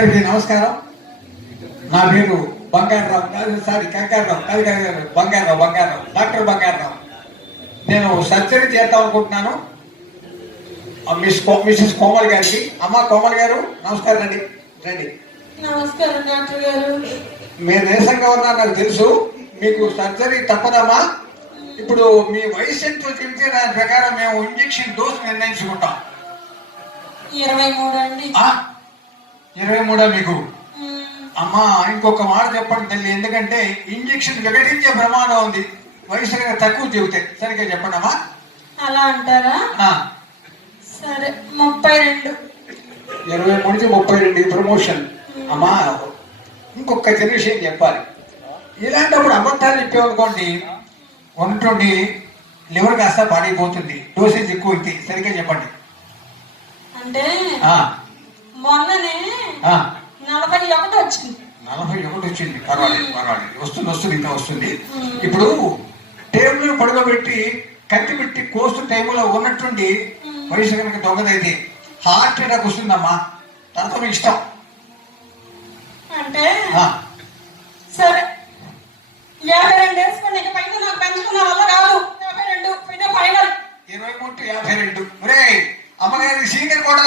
అందరికీ నమస్కారం. నా పేరు బంగారరావు కాదు, సారీ కంగారరావు కాదు కాదు బంగారరావు డాక్టర్ బంగారరావు. నేను సర్జరీ చేద్దాం అనుకుంటున్నాను మిస్సెస్ కోమల్ గారికి. అమ్మ కోమల్ గారు నమస్కారం అండి. రండి. నమస్కారం డాక్టర్ గారు. మీరు నీరసంగా ఉన్నారు నాకు తెలుసు. మీకు సర్జరీ తప్పదమ్మా. ఇప్పుడు మీ వయసు ఎంతో చెబితే దాని ప్రకారం మేము ఇంజెక్షన్ డోస్ నిర్ణయించుకుంటాం. 23 అండి. 23 మీకు? అమ్మా ఇంకొక మాట చెప్పండి తల్లి, ఎందుకంటే ఇంజెక్షన్ వికటించే ప్రమాదం ఉంది వయసు తక్కువ చెబితే. సరిగ్గా చెప్పండి అమ్మా. అలా అంటారా? సరే 32. 23 నుంచి 32 ప్రమోషన్. అమ్మా ఇంకొక చిన్న విషయం చెప్పాలి. ఇలాంటప్పుడు అబద్ధాలు చెప్పామనుకోండి ఉన్నటువంటి లివర్ కాస్త పాడైపోతుంది. డోసేజ్ ఎక్కువ ఉంది. సరిగ్గా చెప్పండి. అంటే మొన్ననే 41 వచ్చింది. 41 వచ్చింది. పర్వాలేదు వస్తుంది ఇంకా వస్తుంది. ఇప్పుడు టేబుల్ పడుకోబెట్టి కత్తి పెట్టి కోస్తు టైంలో ఉన్నటువంటి వయసు కనుక దొంగదైతే హార్ట్ అటాక్ వస్తుందమ్మా. తర్వాత మీ ఇష్టం. అంటే సరే 52 వేసుకుని ఇక పైన నాకు పెంచుకున్న వల్ల కాదు. 52 ఫైనల్. 23 52. ఒరే అమ్మగారి సీనియర్ కూడా